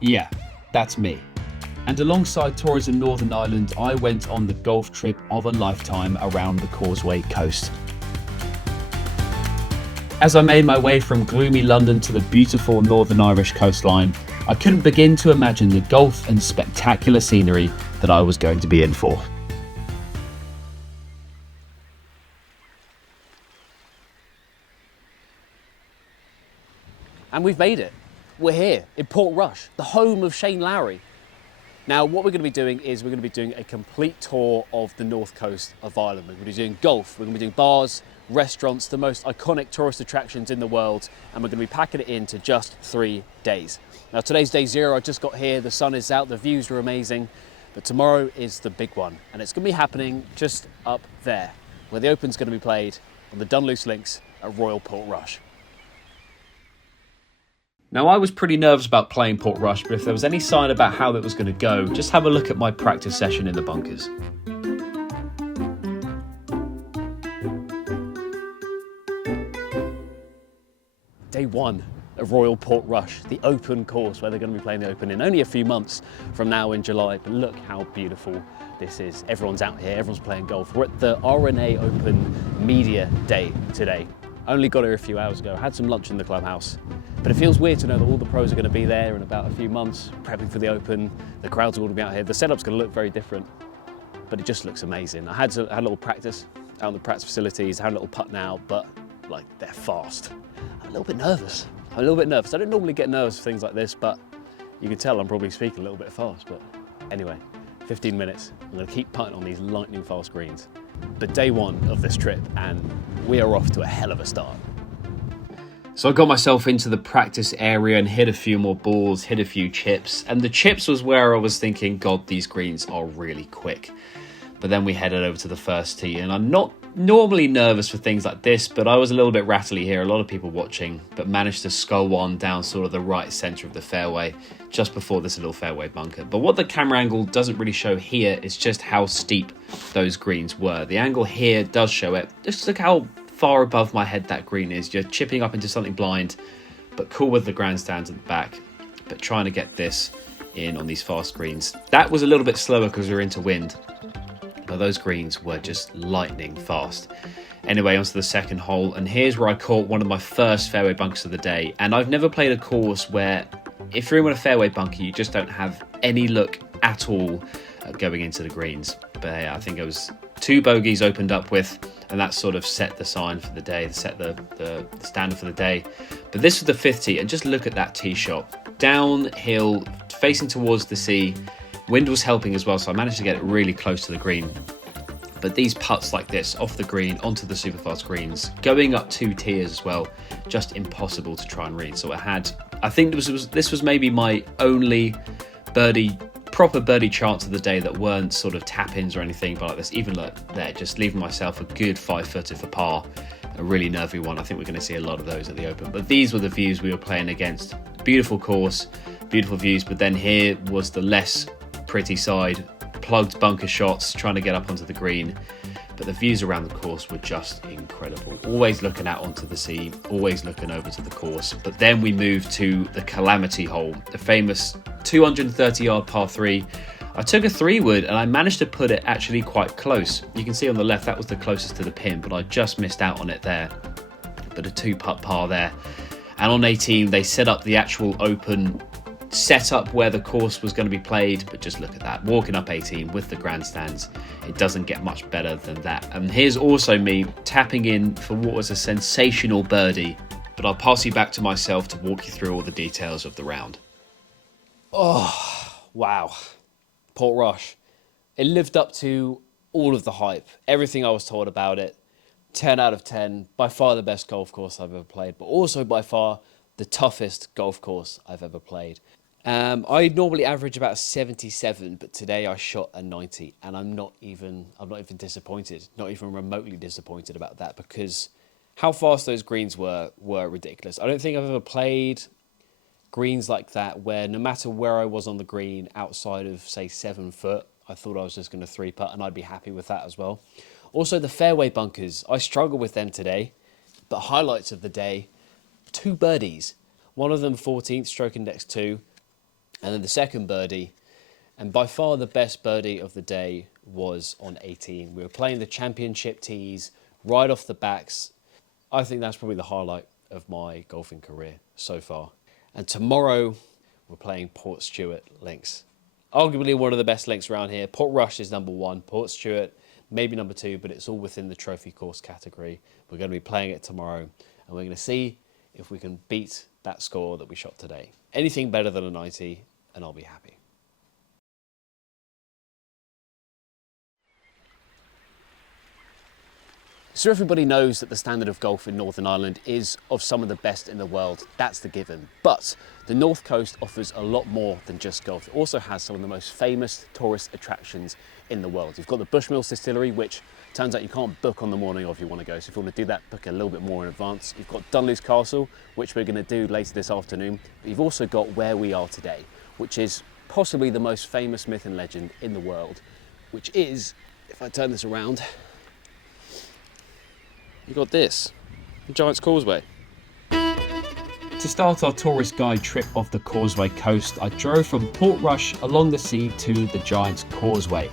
Yeah, that's me. And alongside tours in Northern Ireland, I went on the golf trip of a lifetime around the Causeway coast. As I made my way from gloomy London to the beautiful Northern Irish coastline, I couldn't begin to imagine the golf and spectacular scenery that I was going to be in for. And we've made it. We're here in Portrush, the home of Shane Lowry. Now, what we're going to be doing is we're going to be doing a complete tour of the north coast of Ireland. We're going to be doing golf, we're going to be doing bars, restaurants, the most iconic tourist attractions in the world, and we're going to be packing it into just 3 days. Now, today's day zero. I just got here, the sun is out, the views are amazing, but tomorrow is the big one, and it's going to be happening just up there, where the Open's going to be played on the Dunluce Links at Royal Portrush. Now, I was pretty nervous about playing Portrush, but if there was any sign about how it was going to go, just have a look at my practice session in the bunkers. Day one of Royal Portrush, the Open course where they're going to be playing the Open in only a few months from now in July. But look how beautiful this is. Everyone's out here, everyone's playing golf. We're at the RNA Open Media Day today. Only got here a few hours ago, had some lunch in the clubhouse. But it feels weird to know that all the pros are going to be there in about a few months, prepping for the Open. The crowds are going to be out here. The setup's going to look very different, but it just looks amazing. I had a little practice out in the practice facilities, had a little putt now, but like they're fast. I'm a little bit nervous. I don't normally get nervous for things like this, but you can tell I'm probably speaking a little bit fast. But anyway, 15 minutes. I'm going to keep putting on these lightning fast greens. But day one of this trip, and we are off to a hell of a start. So I got myself into the practice area and hit a few more balls, hit a few chips. And the chips was where I was thinking, God, these greens are really quick. But then we headed over to the first tee, and I'm not normally nervous for things like this, but I was a little bit rattly here, a lot of people watching, but managed to scull one down sort of the right centre of the fairway just before this little fairway bunker. But what the camera angle doesn't really show here is just how steep those greens were. The angle here does show it. Just look how far above my head that green is. You're chipping up into something blind, but cool with the grandstands at the back, but trying to get this in on these fast greens. That was a little bit slower because we were into wind. But those greens were just lightning fast. Anyway, onto the second hole, and here's where I caught one of my first fairway bunkers of the day. And I've never played a course where if you're in a fairway bunker, you just don't have any look at all at going into the greens. But yeah, I think it was 2 bogeys opened up with, and that sort of set the sign for the day, set the standard for the day. But this was the 5th tee, and just look at that tee shot. Downhill, facing towards the sea. Wind was helping as well, so I managed to get it really close to the green. But these putts like this, off the green, onto the super fast greens, going up 2 tiers as well, just impossible to try and read. So I think this was maybe my only proper birdie chance of the day that weren't sort of tap-ins or anything, but like this, even like there, just leaving myself a good 5-footer for par, a really nervy one. I think we're going to see a lot of those at the Open. But these were the views we were playing against. Beautiful course, beautiful views, but then here was the less pretty side, plugged bunker shots, trying to get up onto the green. But the views around the course were just incredible. Always looking out onto the sea, always looking over to the course. But then we moved to the Calamity hole, the famous 230-yard par 3. I took a 3-wood and I managed to put it actually quite close. You can see on the left that was the closest to the pin, but I just missed out on it there. But a 2-putt par there. And on 18, they set up the actual Open setup where the course was going to be played, but just look at that, walking up 18 with the grandstands. It doesn't get much better than that. And here's also me tapping in for what was a sensational birdie, but I'll pass you back to myself to walk you through all the details of the round. Oh, wow. Portrush. It lived up to all of the hype, everything I was told about it. 10 out of 10, by far the best golf course I've ever played, but also by far the toughest golf course I've ever played. I normally average about 77, but today I shot a 90, and I'm not even disappointed, not even remotely disappointed about that, because how fast those greens were ridiculous. I don't think I've ever played greens like that where no matter where I was on the green outside of, say, 7 foot, I thought I was just going to 3-putt, and I'd be happy with that as well. Also, the fairway bunkers, I struggle with them today, but highlights of the day, 2 birdies. One of them 14th, stroke index 2. And then the second birdie, and by far the best birdie of the day, was on 18. We were playing the championship tees right off the backs. I think that's probably the highlight of my golfing career so far. And tomorrow we're playing Portstewart links. Arguably one of the best links around here. Portrush is number one, Portstewart maybe number two, but it's all within the trophy course category. We're going to be playing it tomorrow, and we're going to see if we can beat that score that we shot today. Anything better than a 90, and I'll be happy. So everybody knows that the standard of golf in Northern Ireland is of some of the best in the world. That's the given. But the North Coast offers a lot more than just golf. It also has some of the most famous tourist attractions in the world. You've got the Bushmills Distillery, which turns out you can't book on the morning of if you want to go. So if you want to do that, book a little bit more in advance. You've got Dunluce Castle, which we're going to do later this afternoon. But you've also got where we are today, which is possibly the most famous myth and legend in the world, which is, if I turn this around, you've got this, the Giant's Causeway. To start our tourist guide trip off the Causeway coast, I drove from Portrush along the sea to the Giant's Causeway.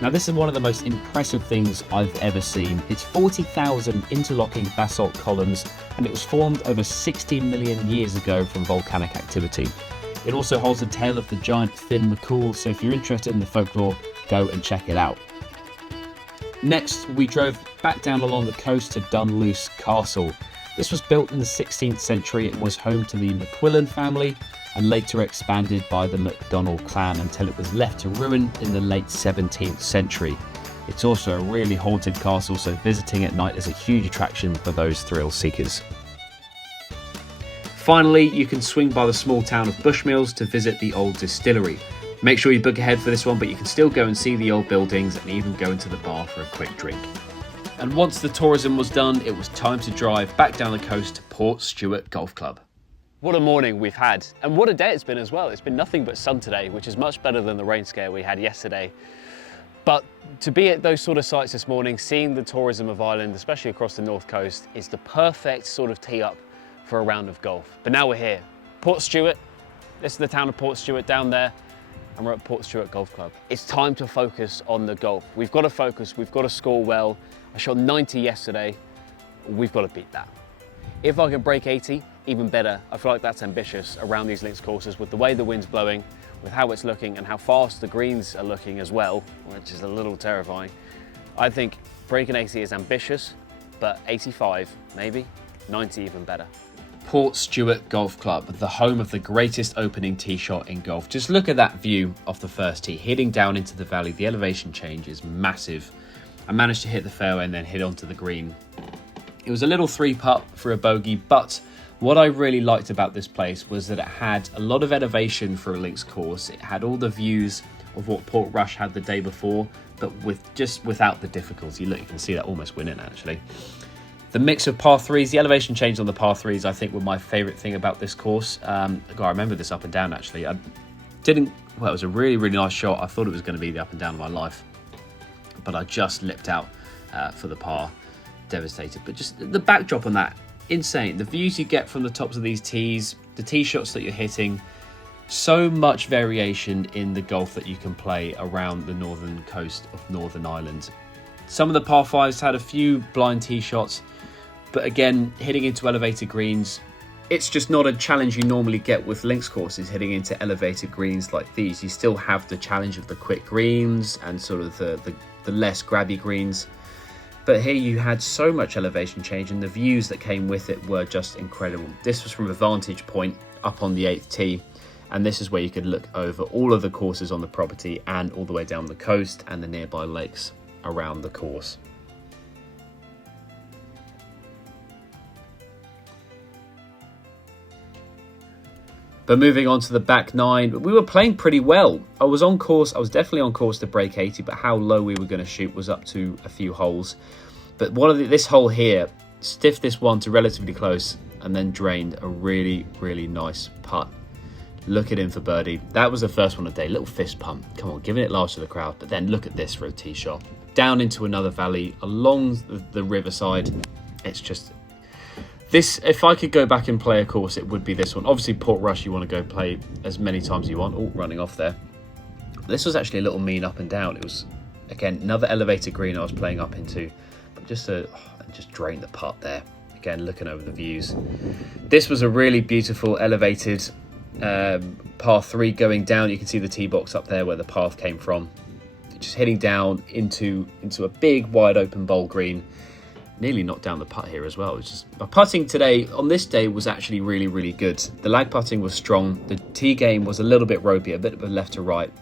Now this is one of the most impressive things I've ever seen. It's 40,000 interlocking basalt columns, and it was formed over 60 million years ago from volcanic activity. It also holds the tale of the giant Finn McCool, so if you're interested in the folklore, go and check it out. Next, we drove back down along the coast to Dunluce Castle. This was built in the 16th century. It was home to the McQuillan family and later expanded by the MacDonald clan until it was left to ruin in the late 17th century. It's also a really haunted castle, so visiting at night is a huge attraction for those thrill seekers. Finally, you can swing by the small town of Bushmills to visit the old distillery. Make sure you book ahead for this one, but you can still go and see the old buildings and even go into the bar for a quick drink. And once the tourism was done, it was time to drive back down the coast to Portstewart Golf Club. What a morning we've had, and what a day it's been as well. It's been nothing but sun today, which is much better than the rain scare we had yesterday. But to be at those sort of sites this morning, seeing the tourism of Ireland, especially across the north coast, is the perfect sort of tee up for a round of golf. But now we're here, Portstewart. This is the town of Portstewart down there, and we're at Portstewart Golf Club. It's time to focus on the golf. We've got to focus, we've got to score well. I shot 90 yesterday, we've got to beat that. If I can break 80, even better. I feel like that's ambitious around these links courses with the way the wind's blowing, with how it's looking and how fast the greens are looking as well, which is a little terrifying. I think breaking 80 is ambitious, but 85 maybe, 90 even better. Portstewart Golf Club, the home of the greatest opening tee shot in golf. Just look at that view off the first tee, heading down into the valley. The elevation change is massive. I managed to hit the fairway and then hit onto the green. It was a little three putt for a bogey, but what I really liked about this place was that it had a lot of elevation for a links course. It had all the views of what Portrush had the day before, but without the difficulty. Look, you can see that almost winning actually. The mix of par threes, the elevation change on the par threes, I think were my favourite thing about this course. I remember this up and down actually. It was a really, really nice shot. I thought it was going to be the up and down of my life, but I just lipped out for the par. Devastated. But just the backdrop on that, insane. The views you get from the tops of these tees, the tee shots that you're hitting, so much variation in the golf that you can play around the northern coast of Northern Ireland. Some of the par fives had a few blind tee shots, but again, hitting into elevated greens, it's just not a challenge you normally get with links courses. Hitting into elevated greens like these, you still have the challenge of the quick greens and sort of the less grabby greens. But here you had so much elevation change, and the views that came with it were just incredible. This was from a vantage point up on the 8th tee, and this is where you could look over all of the courses on the property and all the way down the coast and the nearby lakes around the course. But moving on to the back nine, we were playing pretty well. I was definitely on course to break 80, but how low we were going to shoot was up to a few holes. But this hole here, stiffed this one to relatively close and then drained a really, really nice putt. Look at him for birdie. That was the first one of the day. Little fist pump. Come on, giving it large to the crowd. But then look at this for a tee shot. Down into another valley, along the riverside. It's just This, if I could go back and play a course, it would be this one. Obviously, Portrush, you want to go play as many times as you want. Oh, running off there. This was actually a little mean up and down. It was, again, another elevated green I was playing up into. But just drain the putt there. Again, looking over the views. This was a really beautiful elevated par 3 going down. You can see the tee box up there where the path came from. Just heading down into a big wide open bowl green. Nearly knocked down the putt here as well. It's just, my putting today on this day was actually really, really good. The lag putting was strong. The tee game was a little bit ropey, a bit of a left to right,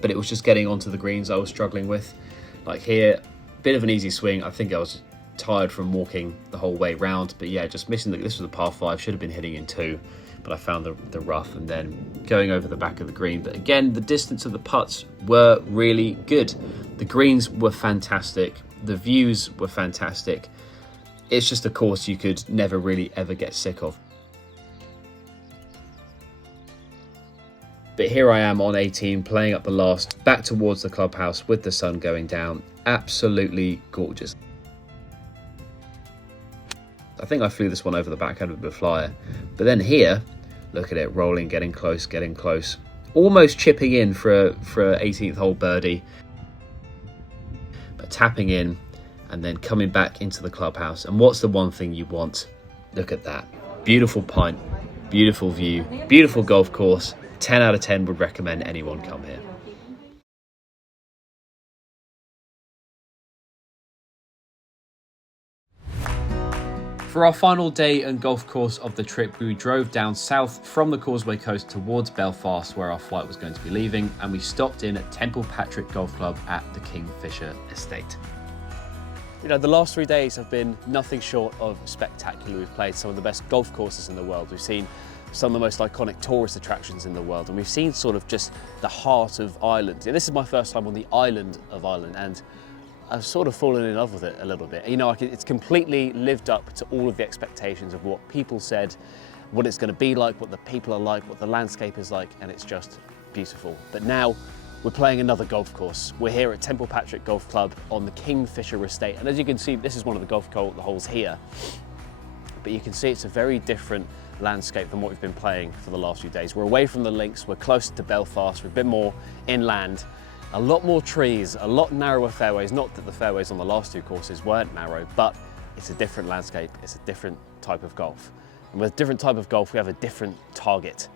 but it was just getting onto the greens I was struggling with. Like here, bit of an easy swing. I think I was tired from walking the whole way round, but yeah, just missing this was a par 5. Should have been hitting in 2, but I found the rough and then going over the back of the green. But again, the distance of the putts were really good. The greens were fantastic. The views were fantastic. It's just a course you could never really ever get sick of. But here I am on 18, playing up the last, back towards the clubhouse with the sun going down. Absolutely gorgeous. I think I flew this one over the backhand of a flyer. But then here, look at it, rolling, getting close. Almost chipping in for a 18th hole birdie. But tapping in and then coming back into the clubhouse. And what's the one thing you want? Look at that. Beautiful pint, beautiful view, beautiful golf course. 10 out of 10 would recommend anyone come here. For our final day and golf course of the trip, we drove down south from the Causeway Coast towards Belfast, where our flight was going to be leaving, and we stopped in at Temple Patrick Golf Club at the Kingfisher estate. You know, the last 3 days have been nothing short of spectacular. We've played some of the best golf courses in the world. We've seen some of the most iconic tourist attractions in the world, and we've seen sort of just the heart of Ireland. Yeah, this is my first time on the island of Ireland, and I've sort of fallen in love with it a little bit. You know, it's completely lived up to all of the expectations of what people said, what it's going to be like, what the people are like, what the landscape is like, and it's just beautiful. But now we're playing another golf course. We're here at Temple Patrick Golf Club on the Kingfisher estate, and as you can see, this is one of the golf holes here. But you can see it's a very different landscape than what we've been playing for the last few days. We're away from the links, we're closer to Belfast, we're a bit more inland. A lot more trees, a lot narrower fairways. Not that the fairways on the last 2 courses weren't narrow, but it's a different landscape, it's a different type of golf. And with a different type of golf, we have a different target.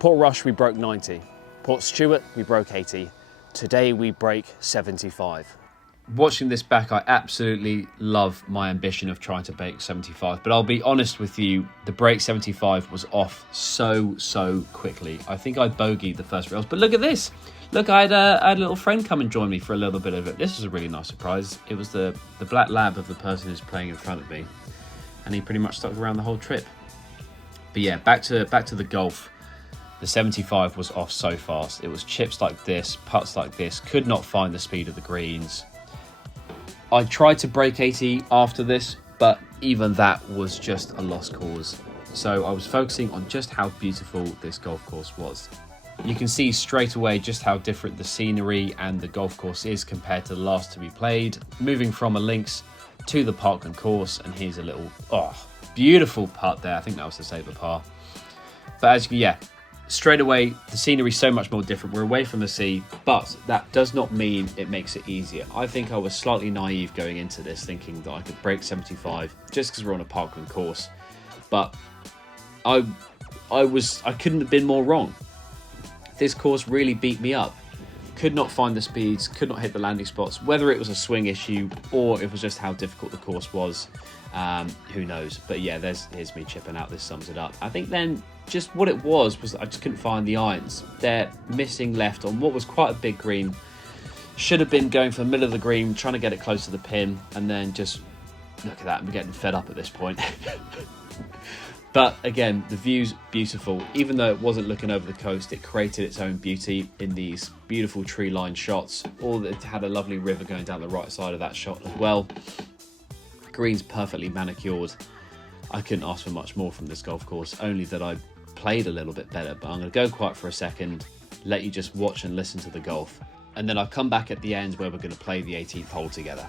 Portrush, we broke 90. Portstewart, we broke 80. Today we break 75. Watching this back, I absolutely love my ambition of trying to break 75, but I'll be honest with you, the break 75 was off so quickly. I think I bogeyed the first rails, but look at this. Look, I had a little friend come and join me for a little bit of it. This was a really nice surprise. It was the black lab of the person who's playing in front of me, and he pretty much stuck around the whole trip. But yeah, back to the golf. The 75 was off so fast. It was chips like this, putts like this, could not find the speed of the greens. I tried to break 80 after this, but even that was just a lost cause. So I was focusing on just how beautiful this golf course was. You can see straight away just how different the scenery and the golf course is compared to the last 2 we played. Moving from a links to the Parkland course, and here's a little, beautiful putt there. I think that was the saver par. But as you can, straight away, the scenery is so much more different. We're away from the sea, but that does not mean it makes it easier. I think I was slightly naive going into this, thinking that I could break 75 just because we're on a Parkland course. But I couldn't have been more wrong. This course really beat me up. Could not find the speeds, could not hit the landing spots. Whether it was a swing issue or it was just how difficult the course was, who knows. But yeah, here's me chipping out. This sums it up. I think then just what it was I just couldn't find the irons. They're missing left on what was quite a big green. Should have been going for the middle of the green, trying to get it close to the pin, and then just look at that. I'm getting fed up at this point. But again, the view's beautiful. Even though it wasn't looking over the coast, it created its own beauty in these beautiful tree-lined shots. It had a lovely river going down the right side of that shot as well. Green's perfectly manicured. I couldn't ask for much more from this golf course, only that I played a little bit better. But I'm going to go quiet for a second, let you just watch and listen to the golf. And then I'll come back at the end where we're going to play the 18th hole together.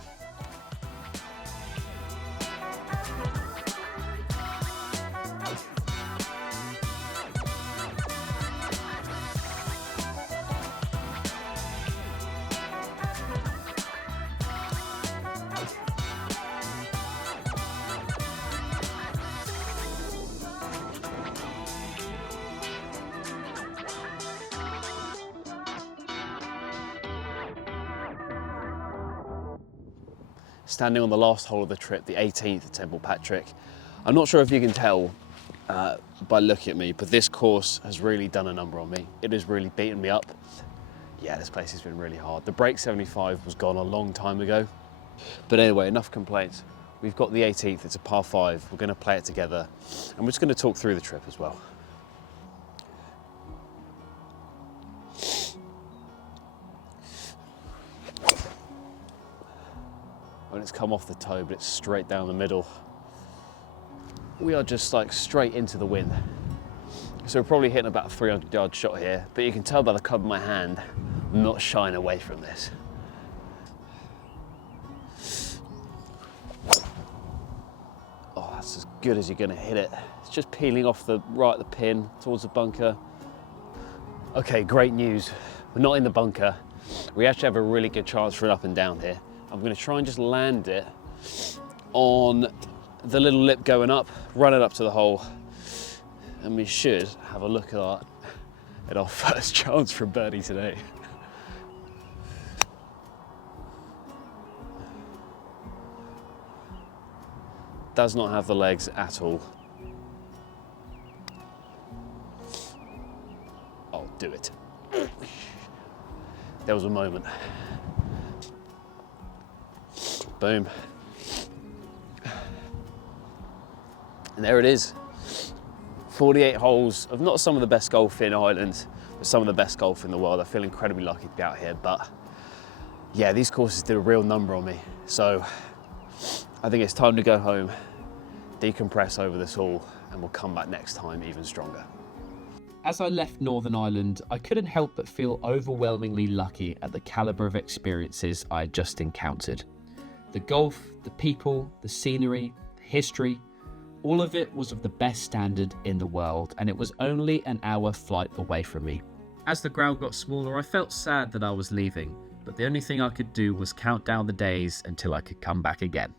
standing on the last hole of the trip, the 18th at Temple Patrick. I'm not sure if you can tell by looking at me, but this course has really done a number on me. It has really beaten me up. Yeah, this place has been really hard. The break 75 was gone a long time ago. But anyway, enough complaints. We've got the 18th, it's a par 5. We're going to play it together, and we're just going to talk through the trip as well. When it's come off the toe, but it's straight down the middle. We are just like straight into the wind. So we're probably hitting about a 300-yard shot here, but you can tell by the club in my hand, I'm not shying away from this. Oh, that's as good as you're gonna hit it. It's just peeling off the right of the pin towards the bunker. Okay, great news. We're not in the bunker. We actually have a really good chance for an up and down here. I'm gonna try and just land it on the little lip going up, run it up to the hole, and we should have a look at our first chance for a birdie today. Does not have the legs at all. I'll do it. There was a moment. Boom. And there it is. 48 holes of not some of the best golf in Ireland, but some of the best golf in the world. I feel incredibly lucky to be out here, but yeah, these courses did a real number on me. So I think it's time to go home, decompress over this all, and we'll come back next time even stronger. As I left Northern Ireland, I couldn't help but feel overwhelmingly lucky at the calibre of experiences I had just encountered. The golf, the people, the scenery, the history, all of it was of the best standard in the world, and it was only an hour flight away from me. As the crowd got smaller, I felt sad that I was leaving, but the only thing I could do was count down the days until I could come back again.